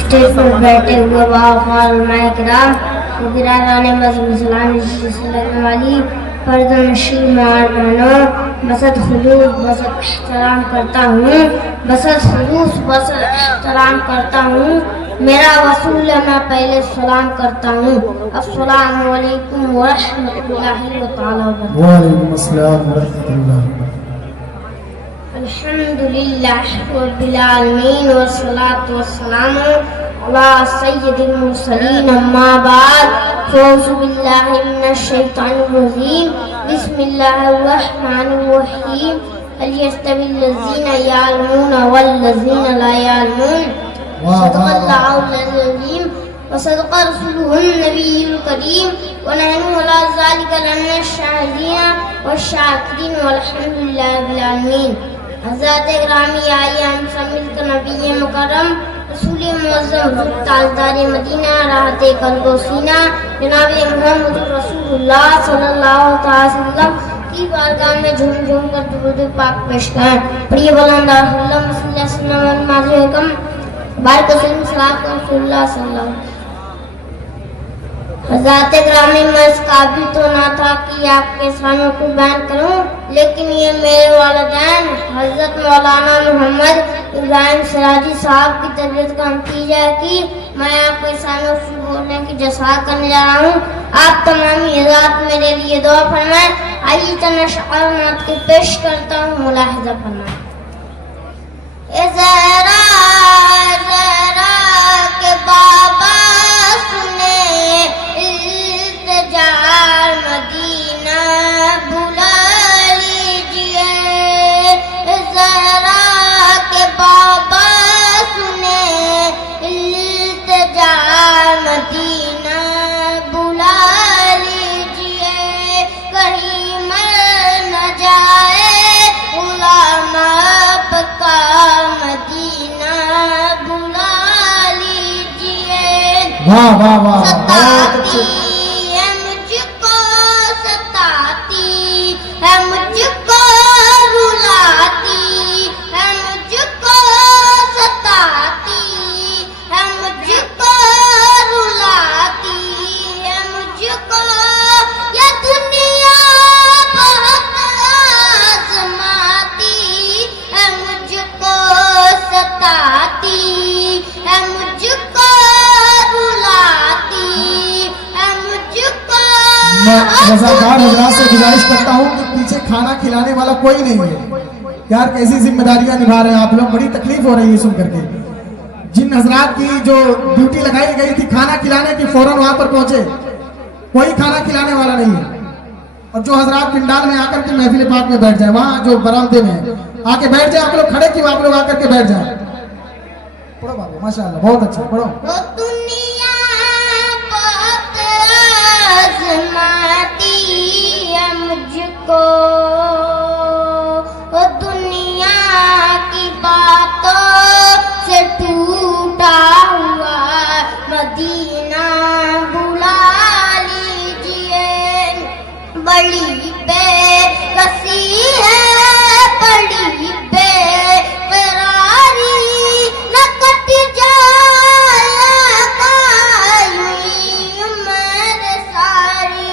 Stage पर बैठे हुए वाले लगने वाली पर्दनशी मानो बसत खुलूस बसत एहतराम करता हूँ, बसत खुलूस बसत एहतराम करता हूँ। मेरा वसूल है, मैं पहले सलाम करता हूँ। अस्सलामु अलैकुम व रहमतुल्लाहि व तआला व बरकातहू। व अलैकुम अस्सलाम व रहमतुल्लाह। अल्हम्दुलिल्लाहि रब्बिल आलमीन व सलातु व सलामु अला सय्यिदिल मुरसलीन अम्मा बाद। औज़ु बिल्लाहि मिनश शैतानिर रजीम। बिस्मिल्लाहिर रहमानिर रहीम। हल यस्तविल लज़ीना यअलमून वल लज़ीना ला यअलमून। सदक़ल्लाहुल अज़ीम व सदक़ रसूलुहुन नबियुल करीम व नहनु अला ज़ालिका लमिनश शाहिदीन व शाकिरीन वल्हम्दुलिल्लाहि रब्बिल आलमीन। हज़रत ग्रामी आइए हम सब मिलकर नबी मुकर्रम रसूल मुअज़्ज़म ताजदार मदीना राहत क़ल्ब सीना जनाब मुहम्मद रसूलुल्लाह सल्लल्लाहु अलैहि वसल्लम की बारगाह में झूम झूम कर दुरूद पाक पेश करें। प्रिय बुलंद अल्लाहुम्मा बारिक वसल्लम सलाम रसूलुल्लाह सल्लल्लाहु। हज़रत ग्रामी में इस काबिल तो ना था कि आपके सामने को बयान करूं, लेकिन ये मेरे वालिदैन हज़रत मौलाना मोहम्मद इब्राहिम सिराजी साहब की तबीयत का नतीजा है कि मैं आपके सामने उससे बोलने की जसा करने जा रहा हूँ। आप तमामी हज़रात मेरे लिए दुआ फरमाएं। आइए चंद अशआर मैं आपके पेश करता हूँ, मुलाहिज़ा फरमाएं। ज़रा ज़रा के बाबा सुने इल्तिजार मदीना बुला लीजिए। ज़रा के बाबा सुने इल्तिजार मदीना बुला लीजिए। कहीं मर न जाए गुलाम आपका मदीना बुला लीजिए। वाह वाह वाह, सताती है मुझको, सताती है मुझको, रुलाती है मुझको, सताती है मुझको, रुलाती है मुझको। ये दुनिया बहुत आज़माती है मुझको, सताती है मुझको, रुलाती है मुझको। मैं रज़ाकार हज़रात से गुजारिश करता हूँ कि पीछे खाना खिलाने वाला कोई नहीं है। यार कैसी जिम्मेदारियां निभा रहे हैं आप लोग, बड़ी तकलीफ हो रही है सुन करके। जिन हजरात की जो ड्यूटी लगाई गई थी खाना खिलाने की, फौरन वहां पर पहुंचे, कोई खाना खिलाने वाला नहीं है। और जो हजरात पिंडाल में आकर के महफिल पाक में बैठ जाए, वहां जो बरामदे में आके बैठ जाए, आप लोग खड़े क्यों, आप लोग आकर के बैठ जाए। पढ़ो बाबू, माशाअल्लाह बहुत अच्छा पढ़ो। वो दुनिया बहुत आज़माती है मुझको, वो दुनिया की बातों से टूटा हुआ मदीना बुला लीजिए। बड़ी बेकसी है, बड़ी बेकरारी, न कट जाए उम्र सारी।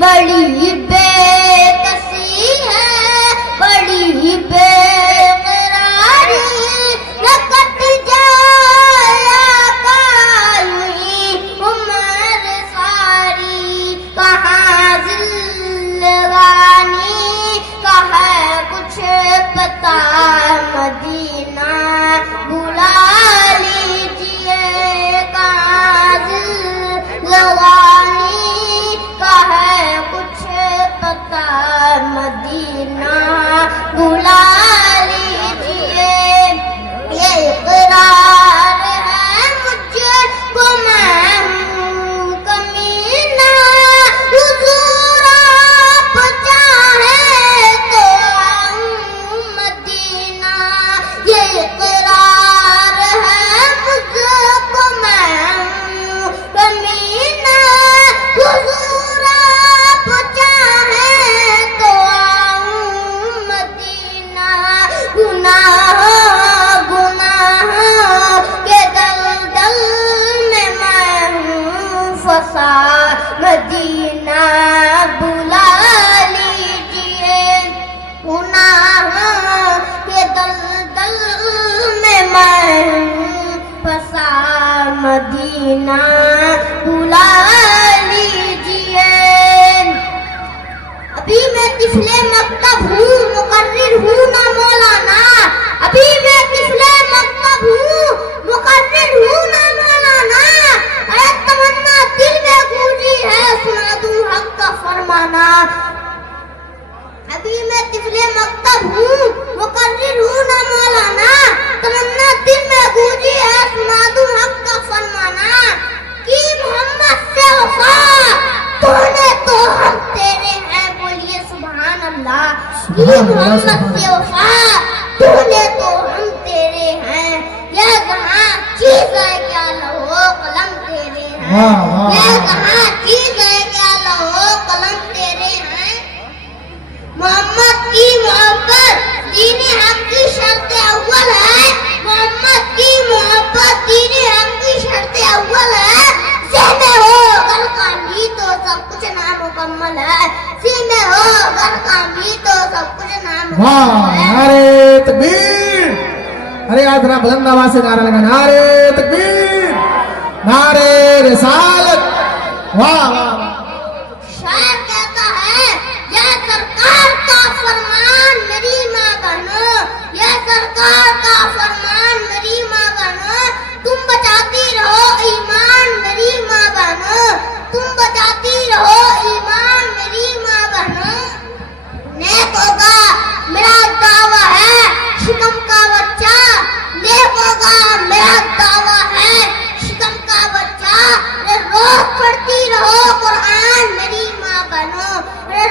बड़ी बेकसी है, ना बुला लीजिए। अभी मैं तिफले मकतब हूँ, मुकर्रिर हूँ ना मौलाना। अभी मैं तिफले मकतब हूँ, मुकर्रिर हूँ ना मौलाना। अरे तमन्ना दिल में गूंजी है, सुना दूँ हक का फरमाना। अभी मैं तिफले मकतब हूँ, मुकर्रिर हूँ ना मौलाना। तमन्ना दिल में गूंजी है, सुना दूँ हक का फरमाना। कि मोहम्मद से वफा तूने तो हम तेरे हैं, बोलिए सुभान अल्लाह। कि मोहम्मद से वफा तूने तो हम तेरे हैं। यह कहाँ चीज है क्या लौह कलम तेरे हैं। यह कहाँ चीज है क्या लौह कलम तेरे हैं। मोहम्मद की मोहब्बत दीने हम की शर्त अव्वल है। मोहम्मद की मोहब्बत दीने हम की शर्त अव्वल है। सीने हो घर का भी तो सब कुछ नामुकम्मल है। सीने हो घर का भी तो सब कुछ नामुकम्मल है। नारे तकबीर। अरे आज जरा बुलंद आवाज से नारा लगा, नारे तकबीर, नारे रिसालत। वाह वाह। शायर कहता है, यह सरकार का फरमान मेरी माँ बनो। यह सरकार का फरमान मेरी माँ बनो। तुम बचाती रहो ईमान मेरी माँ बनो। तुम बचाती रहो ईमान मेरी माँ बनो। नेक होगा मेरा दावा है शिकम का बच्चा। नेक होगा मेरा दावा है शिकम का बच्चा। रोज पढ़ती रहो कुरान मेरी माँ बनो।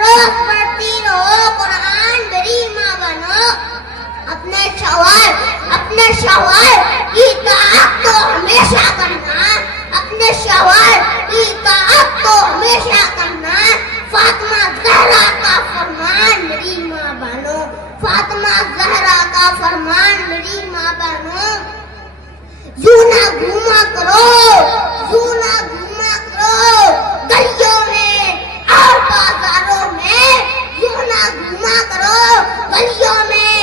रोज पढ़ती रहो कुरान मेरी माँ बनो। अपने शौहर की इताअत तो हमेशा करना। अपने शौहर की इताअत तो हमेशा करना। फातिमा ज़हरा का फरमान मेरी माँ बनो। फातिमा ज़हरा का फरमान मेरी माँ बनो। यूं ना घूमा करो, यूं ना घूमा करो गलियों में और बाजारों में। यूं ना घूमा करो गलियों में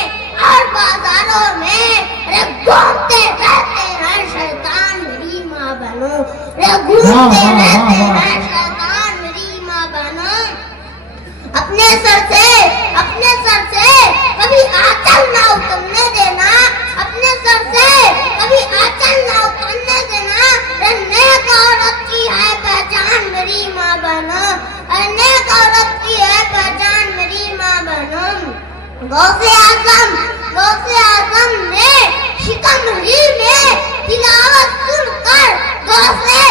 और बाजारों में। अरे घूमते रहते हैं शैतान मेरी माँ बनो। अरे घूमते रहते हैं शैतान मेरी माँ बनो। अपने सर से कभी आंचल ना उतरने देना। अपने सर से कभी आंचल ना उतरने देना। नेक औरत की है पहचान मेरी माँ बनो। नेक औरत की है पहचान मेरी माँ बनो। गौसे आजम ने शिकमरी में तिलावत सुनकर। गौसे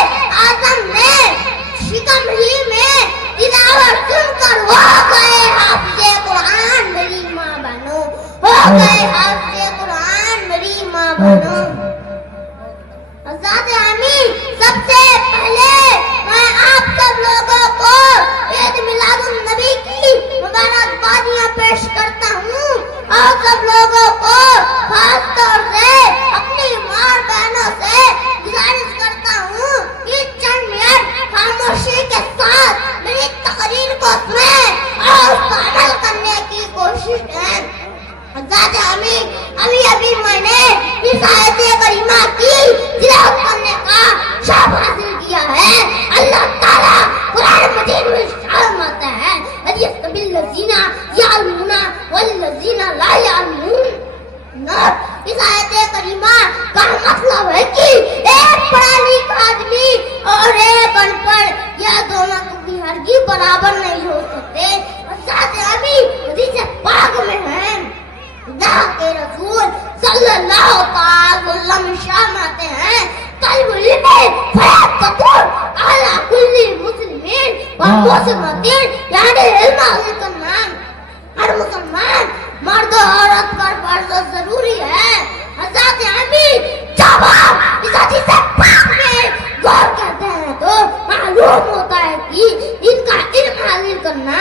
आजम ने शिकमरी में तिलावत सुनकर हो गए हाफिज़े कुरान मेरी माँ बनो। हो गए हाफिज़े कुरान मेरी माँ बनो। आज़ाद आमीन। सबसे पहले मैं आप सब लोगों को ईद मिलादुन नबी की मुबारकबादियाँ पेश करता हूँ। और सब लोगों को खास तौर से अपनी माँ बहनों से गुजारिश करता हूँ कि चंद मिनट खामोशी के साथ मेरी तकरीर को सुने और उसको अमल करने की कोशिश करें। आज़ाद आमीन। अभी मैंने इस आयत करीमा की तिलावत करने का शौक हासिल किया है। अल्लाह ताला कुरान मजीद में फरमाता है, यस्तबिल्लज़ीना यअलमूना वल्लज़ीना ला यअलमून। इस आयत करीमा का मतलब है कि एक पढ़ा लिखा आदमी और एक अनपढ़, यह दोनों कभी हरगिज़ बराबर नहीं हो सकते। आज़ाद आमीन। हदीस पाक में है, अल्लाह के रसूल सल्लल्लाहु अलैहि वसल्लम फरमाते हैं, तलबुल इल्म फरज़तुन अला कुल्ली मुस्लिमीन व मुस्लिमातिन। यानी इल्म हासिल करना हर मुसलमान मर्द और औरत पर फर्ज जरूरी है। आज़ाद आमीन। जब आप इस हदीस पाक में गौर करते हैं तो मालूम होता है कि इनका इल्म हासिल करना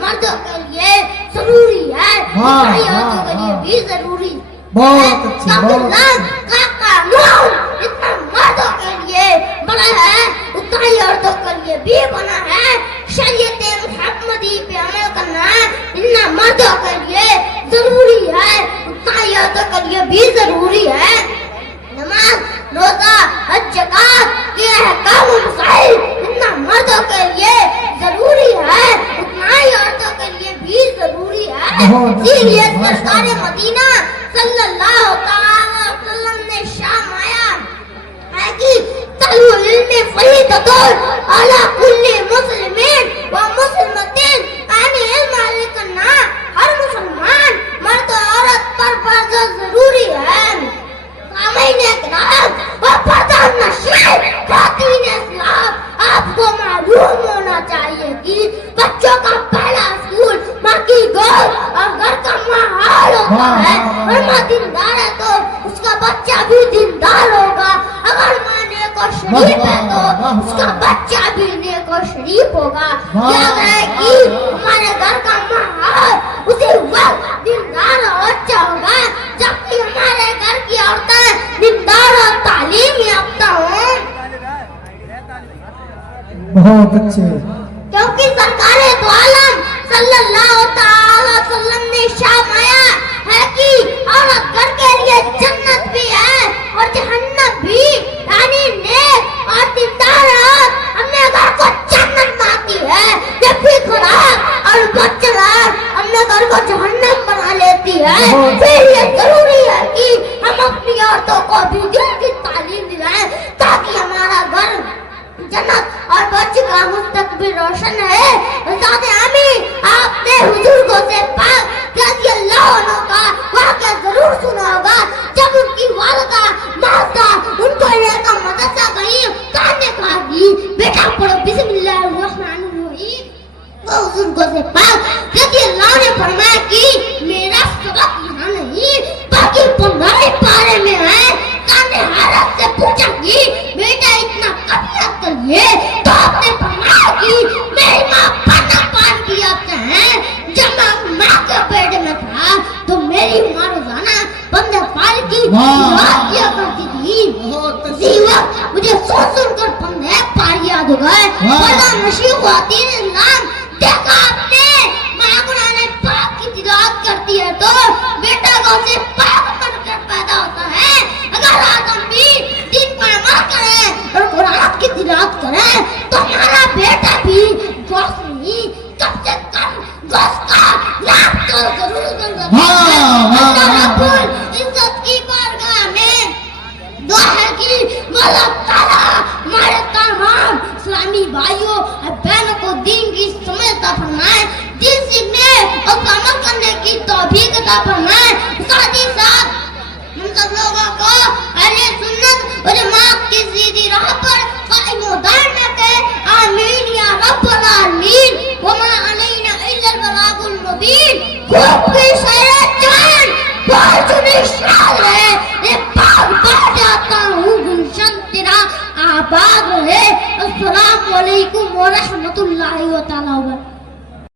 मर्दों के लिए जरूरी है, औरतों के लिए भी जरूरी है। बहुत अच्छी, का कानून इतना मर्दों के लिए बना है उतना ही औरतों के लिए भी बना है। शरीयत मुहम्मदी पे अमल करना इतना मर्दों के लिए जरूरी है उतना ही औरतों के लिए भी जरूरी है। नमाज, रोजा, हज, ज़कात ये अहकाम व मसाइल जितना मर्दों के लिए जरूरी है उतना ही औरतों के लिए भी जरूरी है। इसीलिए सरकार मदीना सल्लल्लाहु अलैहि वसल्लम ने शाम आया है कि तलबुल इल्म फरीदतुन अला कुल्ली मुस्लिमीन व मुस्लिमतिन, यानी इल्म हासिल करना हर मुसलमान मर्द और औरत पर फर्ज जरूरी है। सामईन इकराम और फर्जंद नशीब खातिन इस्लाम, आपको मालूम होना चाहिए कि बच्चों का पहला स्कूल माँ की गोद और घर का माहौल होता है। और माँ दीनदार है तो उसका बच्चा भी दीनदार होगा, अगर माँ नेक और शरीफ है तो उसका बच्चा भी नेक और शरीफ होगा। याद है कि हमारे घर का माहौल उसी वक्त दीनदार और अच्छा होगा जबकि हमारे घर की औरतें दीनदार और तालीम याफ्ता हों। बहुत अच्छे। क्योंकि सरकारे दो आलम सल्लल्लाहु अलैहि वसल्लम ने शाम आया है कि औरत घर के लिए जन्नत भी है और जहन्नम भी, यानी नेक और दीनदार औरत अपने घर को जन्नत मानती है जबकि खराब और बदचलत अपने घर को जहन्नम बना लेती है। फिर ये जरूरी है कि हम अपनी औरतों को भी दिल की तालीम दिलाएं ताकि हमारा घर जन्नत और बच्चे का मुस्तकबिल रोशन है। ज़ाते आमीन, आपने हुजूर से पाक रज़ियल्लाहु अन्हु का वाक़या जरूर सुना होगा जब उनकी वालिदा माता उनको लेकर मदरसा गई। कहने कहा कि बेटा पढ़ो बिस्मिल्लाहिर्रहमानिर्रहीम। तो हुजूर से पाक रज़ियल्लाहु ने फरमाया कि मेरा सबक यहाँ नहीं बाकी 15 पारे में है। कहने हज़रत से पूछा कि बेटा इतना कब याद करिए, तो आपने फरमाया कि मेरी माँ पन्ना पान किया हैं। जब मैं माँ के पेट में था तो मेरी माँ रोजाना बंदे पाल की बात किया करती थी। उसी वक्त मुझे सुन कर बंदे पाल याद हो गए। बड़ा नशीब खातिन इस्लाम, देखा आपने माँ गुनाने पाक की तिलावत करती है तो बेटा को उसे पाक बनकर पैदा होता है। अगर आज हम भी दिन पर अमल करें और कुरान की तिलावत करें तो हमारा बेटा भी गोश्त नहीं कम से कम गोश्त का लाभ तो जरूर बन सकता है। इज्जत की बारगाह में दुआ है कि अल्लाह ताला हमारे तमाम इस्लामी भाइयों और बहनों को दीन की समझ अता फरमाए, दीन सीखने और अमल करने की तौफीक अता फरमाए। साथ ही साथ हम सब लोगों को अहले सुन्नत और जमात की सीधी राह पर कायम व दायम रखे। आमीन या रब्बल आमीन। वमा अलैना इल्लल बलागुल मुबीन। खूब की शरीयत जान बहुत निशान है, ये बाग बाग जाता हूँ गुलशन तेरा आबाद रहे। अस्सलामु अलैकुम व रहमतुल्लाहि व तआला व बरकातहू।